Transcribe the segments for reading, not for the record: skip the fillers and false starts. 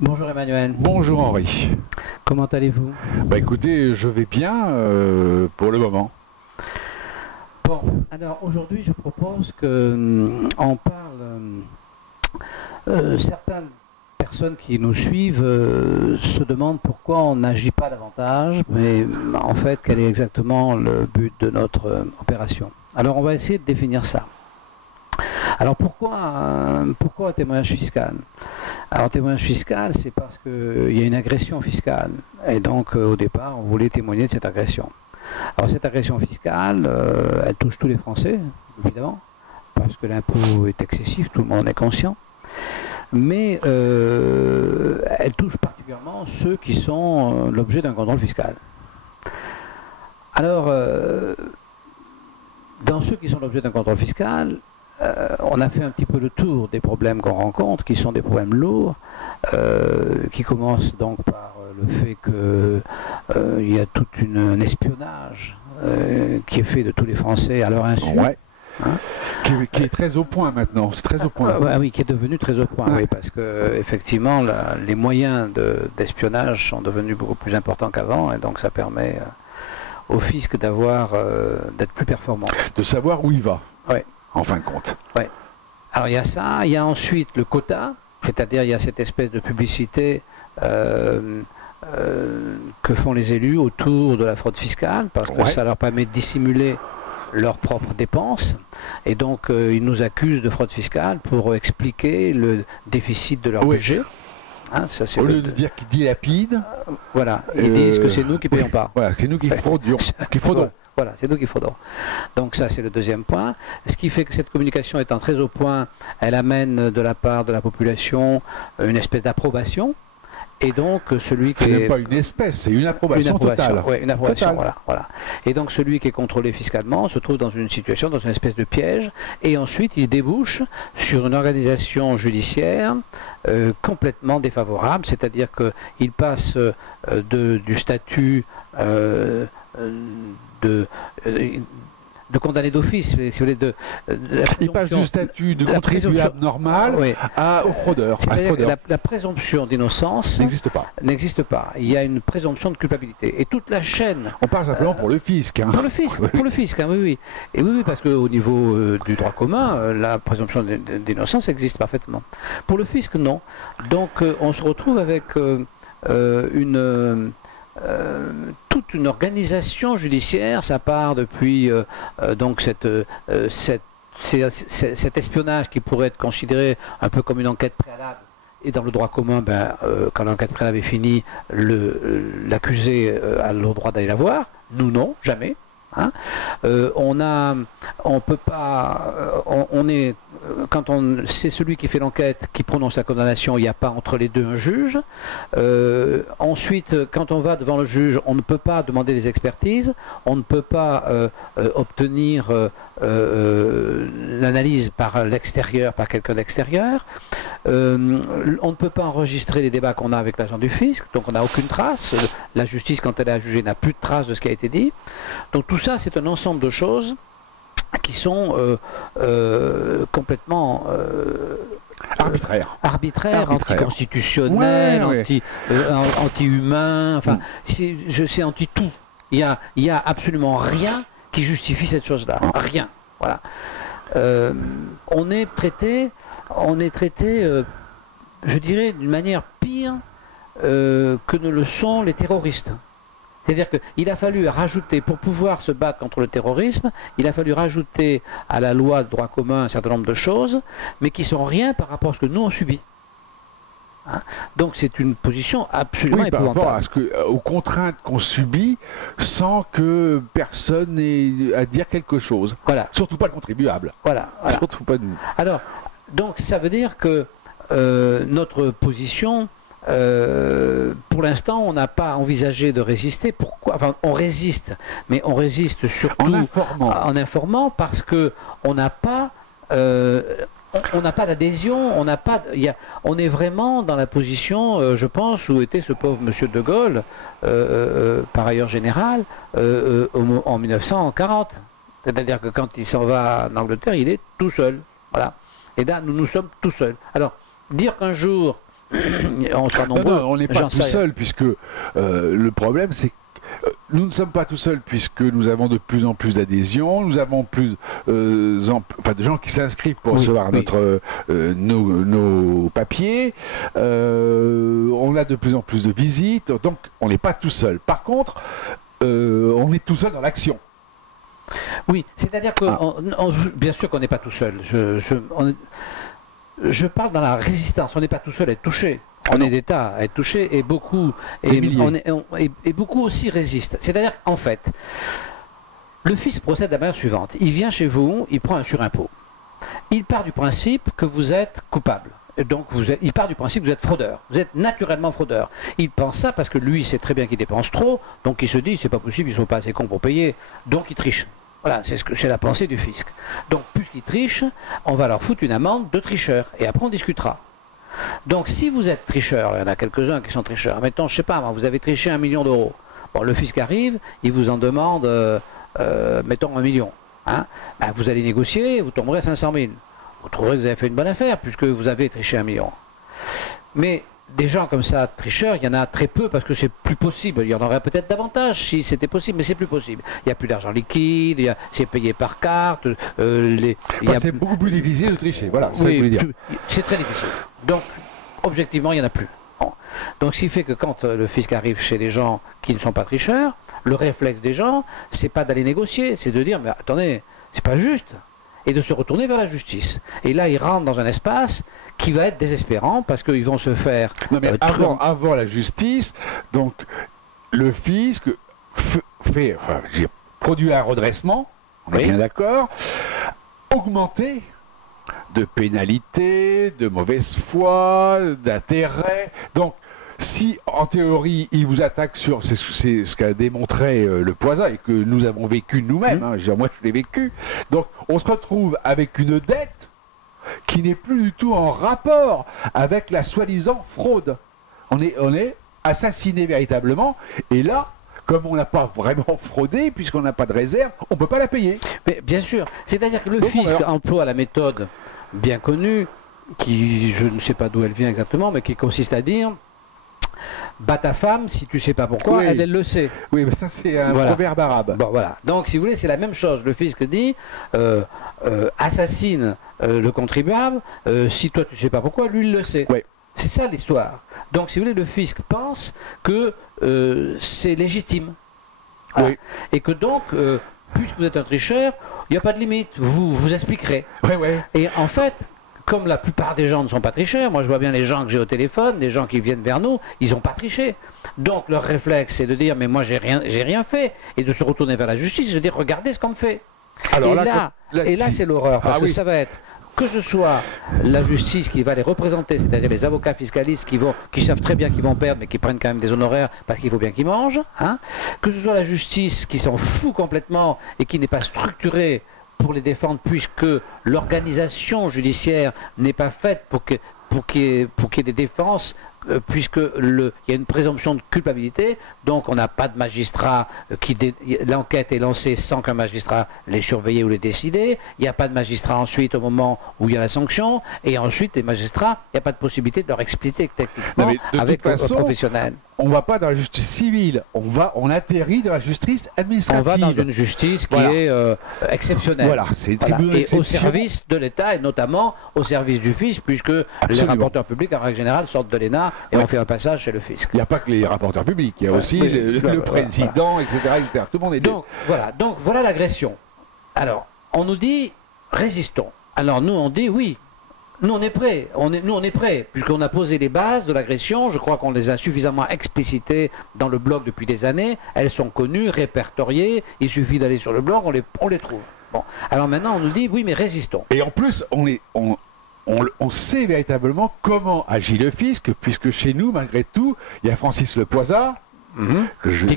Bonjour Emmanuel. Bonjour Henri. Comment allez-vous? Bah écoutez, je vais bien pour le moment. Bon, alors aujourd'hui je propose que on parle, certaines personnes qui nous suivent se demandent pourquoi on n'agit pas davantage, mais en fait quel est exactement le but de notre opération. Alors on va essayer de définir ça. Alors pourquoi un témoignage fiscal? Alors un témoignage fiscal, c'est parce qu'il y a une agression fiscale. Et donc au départ, on voulait témoigner de cette agression. Alors cette agression fiscale, elle touche tous les Français, évidemment, parce que l'impôt est excessif, tout le monde en est conscient. Mais elle touche particulièrement ceux qui sont l'objet d'un contrôle fiscal. Alors, dans ceux qui sont l'objet d'un contrôle fiscal, on a fait un petit peu le tour des problèmes qu'on rencontre, qui sont des problèmes lourds, qui commencent donc par le fait qu'il y a tout un espionnage qui est fait de tous les Français à leur insu. Ouais. Hein, qui est très au point maintenant, c'est très au point. oui, qui est devenu très au point, oui, parce que effectivement les moyens d'espionnage sont devenus beaucoup plus importants qu'avant, et donc ça permet au fisc d'être plus performant. De savoir où il va, Ouais. en fin de compte. Ouais. Alors il y a ça, il y a ensuite le quota, c'est-à-dire il y a cette espèce de publicité que font les élus autour de la fraude fiscale, parce que ça leur permet de dissimuler leurs propres dépenses, et donc ils nous accusent de fraude fiscale pour expliquer le déficit de leur budget. Hein, ça, au lieu de dire qu'ils dilapident, voilà, ils disent que c'est nous qui ne payons pas. Voilà, c'est nous qui fraudons. Voilà, c'est nous qui fraudons. Donc ça, c'est le deuxième point. Ce qui fait que cette communication étant très au point, elle amène de la part de la population une espèce d'approbation. Et donc celui qui c'est même pas une espèce, c'est une approbation totale. Oui, une approbation, voilà. Et donc celui qui est contrôlé fiscalement se trouve dans une situation, dans une espèce de piège, et ensuite il débouche sur une organisation judiciaire complètement défavorable, c'est-à-dire qu'il passe du statut de condamné d'office, si vous voulez, il passe du statut de contribuable normal au fraudeur. La présomption d'innocence n'existe pas. Il y a une présomption de culpabilité. Et toute la chaîne... On parle simplement pour le fisc. Hein. Pour le fisc, pour le fisc, hein, oui. Et oui, parce qu'au niveau du droit commun, la présomption d'innocence existe parfaitement. Pour le fisc, non. Donc on se retrouve avec toute une organisation judiciaire. Ça part depuis donc cet espionnage qui pourrait être considéré un peu comme une enquête préalable. Et dans le droit commun, quand l'enquête préalable est finie, l'accusé a le droit d'aller la voir. Nous, non, jamais. Hein. On peut pas, c'est celui qui fait l'enquête qui prononce la condamnation, il n'y a pas entre les deux un juge. Ensuite, quand on va devant le juge, on ne peut pas demander des expertises, on ne peut pas obtenir l'analyse par l'extérieur, par quelqu'un d'extérieur. On ne peut pas enregistrer les débats qu'on a avec l'agent du fisc, donc on n'a aucune trace. La justice, quand elle a jugé, n'a plus de trace de ce qui a été dit. Donc tout ça, c'est un ensemble de choses qui sont complètement arbitraires, anticonstitutionnelles, anti-humains, enfin, c'est anti-tout. Il y a absolument rien qui justifie cette chose-là. Rien. Voilà. On est traité, je dirais, d'une manière pire que ne le sont les terroristes. C'est-à-dire qu'il a fallu rajouter, pour pouvoir se battre contre le terrorisme, il a fallu rajouter à la loi de droit commun un certain nombre de choses, mais qui sont rien par rapport à ce que nous on subit. Hein? Donc c'est une position absolument épouvantable. Par rapport aux contraintes qu'on subit sans que personne n'ait à dire quelque chose. Voilà. Surtout pas le contribuable. Voilà. Surtout pas nous. Alors, donc ça veut dire que notre position... pour l'instant, on n'a pas envisagé de résister. Pourquoi? Enfin, on résiste, mais on résiste surtout en informant parce que on n'a pas d'adhésion, on est vraiment dans la position, je pense, où était ce pauvre monsieur de Gaulle, par ailleurs général, en 1940. C'est-à-dire que quand il s'en va en Angleterre, il est tout seul. Voilà. Et là, nous sommes tout seuls. Alors, dire qu'un jour On n'est pas tout seul, puisque le problème, c'est que nous ne sommes pas tout seuls, puisque nous avons de plus en plus d'adhésions, nous avons plus de gens qui s'inscrivent pour recevoir nos papiers, on a de plus en plus de visites, donc on n'est pas tout seul. Par contre, on est tout seul dans l'action. Oui, c'est-à-dire que, bien sûr qu'on n'est pas tout seul. Je parle dans la résistance, on n'est pas tout seul à être touché. On est des tas à être touchés et beaucoup, et beaucoup aussi résistent. C'est-à-dire qu'en fait, le fisc procède de la manière suivante. Il vient chez vous, il prend un surimpôt. Il part du principe que vous êtes coupable. Et donc il part du principe que vous êtes fraudeur. Vous êtes naturellement fraudeur. Il pense ça parce que lui, il sait très bien qu'il dépense trop, donc il se dit, c'est pas possible, ils sont pas assez cons pour payer, donc il triche. Voilà, c'est la pensée du fisc. Donc, puisqu'ils trichent, on va leur foutre une amende de tricheur. Et après, on discutera. Donc, si vous êtes tricheur, il y en a quelques-uns qui sont tricheurs. Mettons, je sais pas, vous avez triché 1 million d'euros. Bon, le fisc arrive, il vous en demande, mettons, 1 million. Hein, ben, vous allez négocier, vous tomberez à 500 000. Vous trouverez que vous avez fait une bonne affaire, puisque vous avez triché 1 million. Mais des gens comme ça, tricheurs, il y en a très peu parce que c'est plus possible. Il y en aurait peut-être davantage si c'était possible, mais c'est plus possible. Il n'y a plus d'argent liquide, c'est payé par carte. C'est beaucoup plus difficile de tricher, voilà, c'est ça que je voulais dire. C'est très difficile. Donc, objectivement, il n'y en a plus. Bon. Donc, ce qui fait que quand le fisc arrive chez des gens qui ne sont pas tricheurs, le réflexe des gens, c'est pas d'aller négocier, c'est de dire, mais attendez, c'est pas juste, et de se retourner vers la justice. Et là, ils rentrent dans un espace qui va être désespérant parce qu'ils vont se faire... Non mais avant la justice, donc le fisc produit un redressement, on est bien d'accord, augmenté de pénalités, de mauvaise foi, d'intérêts. Donc si en théorie il vous attaque sur, c'est ce qu'a démontré le Poisa et que nous avons vécu nous-mêmes, moi je l'ai vécu, donc on se retrouve avec une dette qui n'est plus du tout en rapport avec la soi-disant fraude. On est assassiné véritablement, et là, comme on n'a pas vraiment fraudé, puisqu'on n'a pas de réserve, on ne peut pas la payer. Mais bien sûr, c'est-à-dire que le fisc emploie la méthode bien connue, qui, je ne sais pas d'où elle vient exactement, mais qui consiste à dire, bats ta femme, si tu ne sais pas pourquoi, elle le sait. Oui, mais ça c'est un proverbe arabe. Bon, voilà. Donc, si vous voulez, c'est la même chose. Le fisc dit, assassine le contribuable, si toi tu ne sais pas pourquoi, lui il le sait. Ouais. C'est ça l'histoire. Donc, si vous voulez, le fisc pense que c'est légitime. Voilà. Oui. Et que donc, puisque vous êtes un tricheur, il n'y a pas de limite, vous expliquerez. Ouais. Et en fait, comme la plupart des gens ne sont pas tricheurs, moi je vois bien les gens que j'ai au téléphone, les gens qui viennent vers nous, ils n'ont pas triché. Donc leur réflexe c'est de dire mais moi j'ai rien fait, et de se retourner vers la justice et de dire regardez ce qu'on me fait. Alors, et là c'est l'horreur, parce que ça va être que ce soit la justice qui va les représenter, c'est-à-dire les avocats fiscalistes qui savent très bien qu'ils vont perdre mais qui prennent quand même des honoraires parce qu'il faut bien qu'ils mangent, hein, que ce soit la justice qui s'en fout complètement et qui n'est pas structurée pour les défendre, puisque l'organisation judiciaire n'est pas faite pour qu'il y ait des défenses, puisque il y a une présomption de culpabilité, donc on n'a pas de magistrat l'enquête est lancée sans qu'un magistrat l'ait surveillé ou l'ait décidé, il n'y a pas de magistrat ensuite au moment où il y a la sanction, et ensuite les magistrats, il n'y a pas de possibilité de leur expliquer techniquement avec un professionnel. On ne va pas dans la justice civile, on atterrit dans la justice administrative. On va dans une justice qui est exceptionnelle. Voilà, c'est et au service de l'État, et notamment au service du fisc, puisque les rapporteurs publics, en règle générale, sortent de l'ENA et on fait un passage chez le fisc. Il n'y a pas que les rapporteurs publics, il y a aussi le président, etc., etc. Tout le monde est donc voilà l'agression. Alors, on nous dit, résistons. Alors nous, on dit oui. Nous, on est prêts. Nous, on est prêts, puisqu'on a posé les bases de l'agression. Je crois qu'on les a suffisamment explicitées dans le blog depuis des années. Elles sont connues, répertoriées. Il suffit d'aller sur le blog, on les trouve. Bon. Alors maintenant, on nous dit, oui, mais résistons. Et en plus, on sait véritablement comment agit le fisc, puisque chez nous, malgré tout, il y a Francis Le Poisa, qui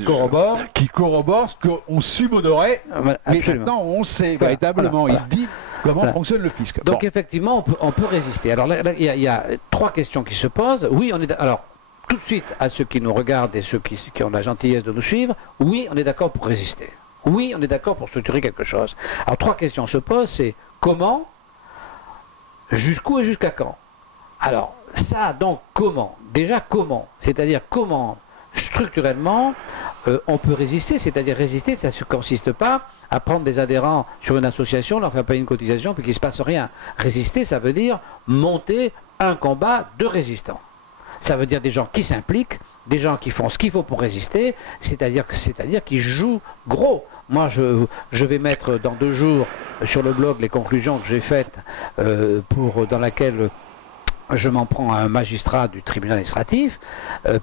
corrobore ce qu'on subhonorait. Mais maintenant, on sait véritablement. Il dit comment fonctionne le fisc. Donc effectivement, on peut résister. Alors là, il y a 3 questions qui se posent. Oui, alors tout de suite à ceux qui nous regardent et ceux qui ont la gentillesse de nous suivre, oui, on est d'accord pour résister. Oui, on est d'accord pour structurer quelque chose. Alors 3 questions se posent, c'est comment, jusqu'où et jusqu'à quand. Alors, ça, donc comment? Déjà comment? C'est-à-dire comment structurellement on peut résister? C'est-à-dire résister, ça ne consiste pas à prendre des adhérents sur une association, leur faire payer une cotisation puis qu'il ne se passe rien. Résister, ça veut dire monter un combat de résistants. Ça veut dire des gens qui s'impliquent, des gens qui font ce qu'il faut pour résister, c'est-à-dire qui jouent gros. Moi, je vais mettre dans 2 jours sur le blog les conclusions que j'ai faites dans laquelle je m'en prends à un magistrat du tribunal administratif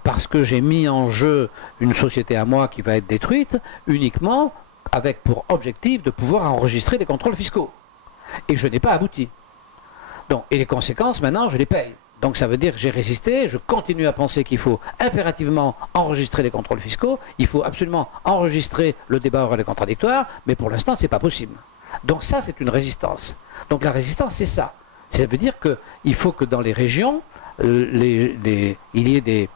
parce que j'ai mis en jeu une société à moi qui va être détruite uniquement avec pour objectif de pouvoir enregistrer des contrôles fiscaux. Et je n'ai pas abouti. Donc, et les conséquences, maintenant, je les paye. Donc ça veut dire que j'ai résisté, je continue à penser qu'il faut impérativement enregistrer les contrôles fiscaux, il faut absolument enregistrer le débat oral et contradictoire, mais pour l'instant, ce n'est pas possible. Donc ça, c'est une résistance. Donc la résistance, c'est ça. Ça veut dire qu'il faut que dans les régions, il y ait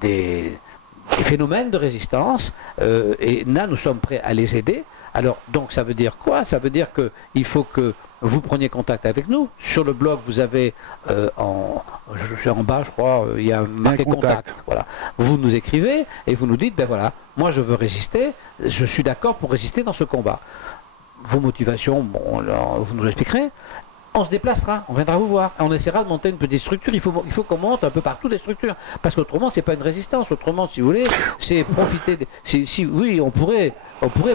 des phénomènes de résistance, et là, nous sommes prêts à les aider. Alors, donc, ça veut dire quoi? Ça veut dire qu'il faut que vous preniez contact avec nous. Sur le blog, vous avez, en bas, je crois, il y a marqué contact. Voilà. Vous nous écrivez et vous nous dites, ben voilà, moi je veux résister, je suis d'accord pour résister dans ce combat. Vos motivations, bon, alors, vous nous expliquerez. On se déplacera, on viendra vous voir, on essaiera de monter une petite structure. Il faut qu'on monte un peu partout des structures, parce qu'autrement c'est pas une résistance. Autrement, si vous voulez, c'est profiter. Oui, on pourrait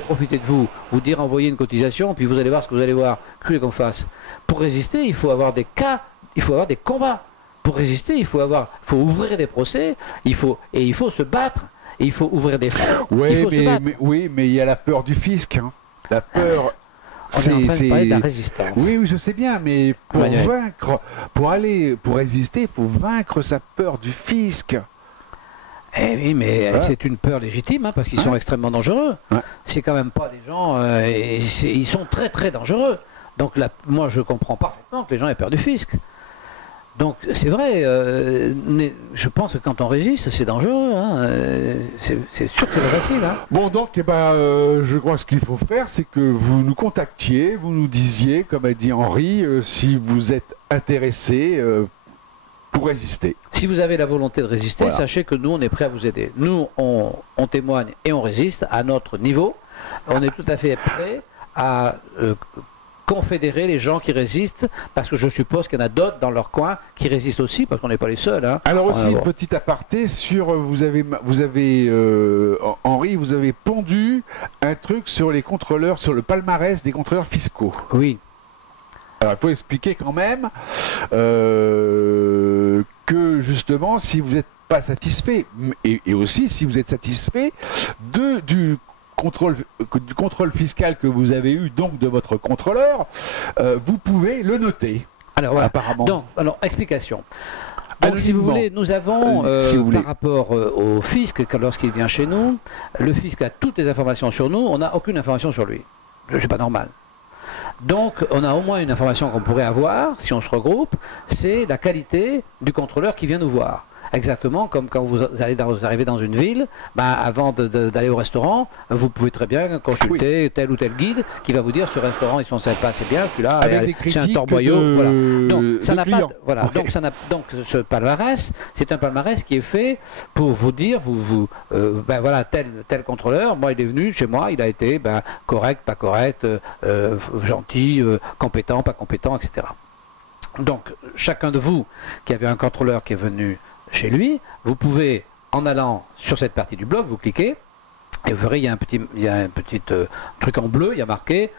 profiter de vous dire envoyer une cotisation, puis vous allez voir ce que vous allez voir. Que vous voulez qu'on fasse? Pour résister, il faut avoir des cas, il faut avoir des combats. Pour résister, il faut ouvrir des procès, il faut se battre, et il faut ouvrir des fonds. Oui, mais il y a la peur du fisc, hein. La peur. On est en train de parler de la résistance. Oui, je sais bien, mais pour résister, il faut vaincre sa peur du fisc. Eh oui, mais c'est une peur légitime, hein, parce qu'ils sont extrêmement dangereux. C'est quand même pas des gens... ils sont très très dangereux. Donc là, moi je comprends parfaitement que les gens aient peur du fisc. Donc c'est vrai, je pense que quand on résiste, c'est dangereux, hein, c'est sûr que c'est pas facile. Hein. Bon, donc je crois que ce qu'il faut faire, c'est que vous nous contactiez, vous nous disiez, comme a dit Henri, si vous êtes intéressé pour résister. Si vous avez la volonté de résister, sachez que nous, on est prêts à vous aider. Nous, on témoigne et on résiste à notre niveau. On est tout à fait prêts à... confédérer les gens qui résistent, parce que je suppose qu'il y en a d'autres dans leur coin qui résistent aussi, parce qu'on n'est pas les seuls. Hein. Alors aussi, une petite aparté sur, Henri, vous avez pondu un truc sur les contrôleurs, sur le palmarès des contrôleurs fiscaux. Oui. Alors il faut expliquer quand même que justement, si vous n'êtes pas satisfait, et aussi si vous êtes satisfait du contrôle fiscal que vous avez eu, donc de votre contrôleur, vous pouvez le noter. Alors voilà, apparemment. Donc, alors, explication. Donc si vous voulez, nous avons, par rapport au fisc, lorsqu'il vient chez nous, le fisc a toutes les informations sur nous, on n'a aucune information sur lui. C'est pas normal. Donc on a au moins une information qu'on pourrait avoir, si on se regroupe, c'est la qualité du contrôleur qui vient nous voir. Exactement comme quand vous arrivez dans une ville, avant d'aller au restaurant, vous pouvez très bien consulter tel ou tel guide qui va vous dire ce restaurant ils sont sympas, c'est bien, celui-là c'est un torboyau. Voilà. Donc ça n'a pas, voilà. Donc ce palmarès, c'est un palmarès qui est fait pour vous dire, voilà tel contrôleur, moi il est venu chez moi, il a été correct, pas correct, gentil, compétent, pas compétent, etc. Donc chacun de vous qui avait un contrôleur qui est venu chez lui, vous pouvez, en allant sur cette partie du blog, vous cliquez, et vous verrez, il y a un petit truc en bleu, il y a marqué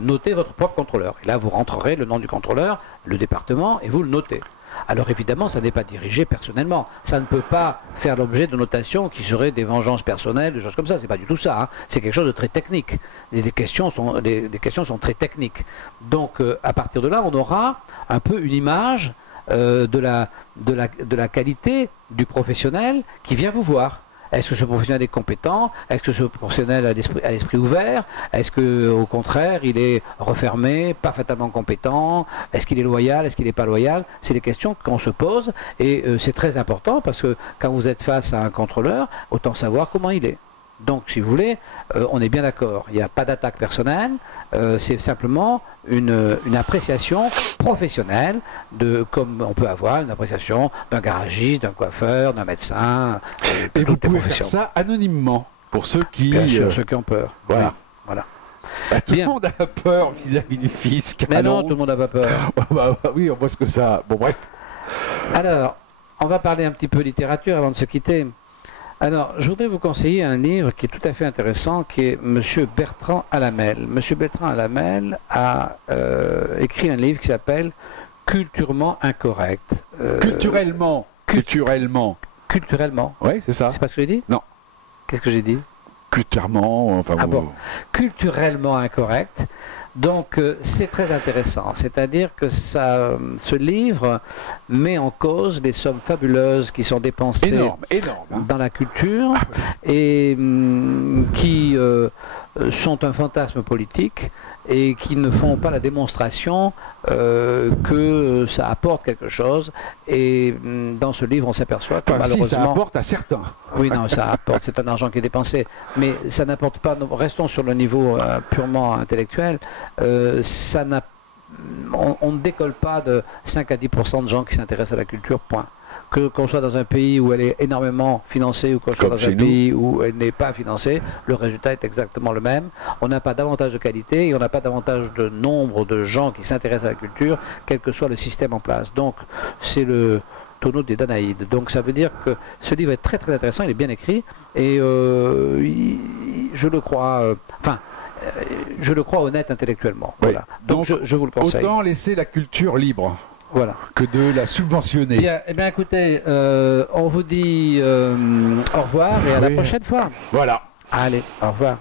notez votre propre contrôleur. Et là, vous rentrerez le nom du contrôleur, le département, et vous le notez. Alors évidemment, ça n'est pas dirigé personnellement. Ça ne peut pas faire l'objet de notations qui seraient des vengeances personnelles, des choses comme ça. C'est pas du tout ça. Hein. C'est quelque chose de très technique. Les questions sont très techniques. Donc à partir de là, on aura un peu une image de la qualité du professionnel qui vient vous voir. Est-ce que ce professionnel est compétent? Est-ce que ce professionnel a l'esprit ouvert? Est-ce qu'au contraire, il est refermé, pas fatalement compétent? Est-ce qu'il est loyal? Est-ce qu'il n'est pas loyal? C'est des questions qu'on se pose et c'est très important parce que quand vous êtes face à un contrôleur, autant savoir comment il est. Donc, si vous voulez, on est bien d'accord. Il n'y a pas d'attaque personnelle. C'est simplement une appréciation professionnelle, comme on peut avoir une appréciation d'un garagiste, d'un coiffeur, d'un médecin. Et vous pouvez faire ça anonymement, pour ceux qui... Bien sûr, ceux qui ont peur. Voilà. Oui, voilà. Bah, tout le monde a peur vis-à-vis du fisc. Mais non, tout le monde n'a pas peur. Oui, on voit ce que ça... Bon, bref. Alors, on va parler un petit peu littérature avant de se quitter. Alors, je voudrais vous conseiller un livre qui est tout à fait intéressant, qui est M. Bertrand Alamel. M. Bertrand Alamel a écrit un livre qui s'appelle « Culturellement incorrect ». Culturellement. Culturellement. Oui, c'est ça. C'est pas ce que j'ai dit? Non. Qu'est-ce que j'ai dit? Culturellement, enfin... Ah bon. Culturellement incorrect. Donc c'est très intéressant, c'est-à-dire que ce livre met en cause les sommes fabuleuses qui sont dépensées dans la culture et qui sont un fantasme politique et qui ne font pas la démonstration que ça apporte quelque chose. Et dans ce livre, on s'aperçoit que malheureusement... Si, ça apporte à certains. Oui, non, ça apporte, c'est un argent qui est dépensé, mais ça n'apporte pas, restons sur le niveau purement intellectuel, on ne décolle pas de 5 à 10% de gens qui s'intéressent à la culture, point. Qu'on soit dans un pays où elle est énormément financée ou qu'on soit dans un pays où elle n'est pas financée, le résultat est exactement le même. On n'a pas davantage de qualité et on n'a pas davantage de nombre de gens qui s'intéressent à la culture, quel que soit le système en place. Donc c'est le tonneau des Danaïdes. Donc ça veut dire que ce livre est très très intéressant, il est bien écrit et je le crois, je le crois honnête intellectuement. Oui. Voilà. Donc je vous le conseille. Autant laisser la culture libre. Voilà. Que de la subventionner. Bien, eh bien écoutez, on vous dit au revoir et à la prochaine fois. Voilà. Allez, au revoir.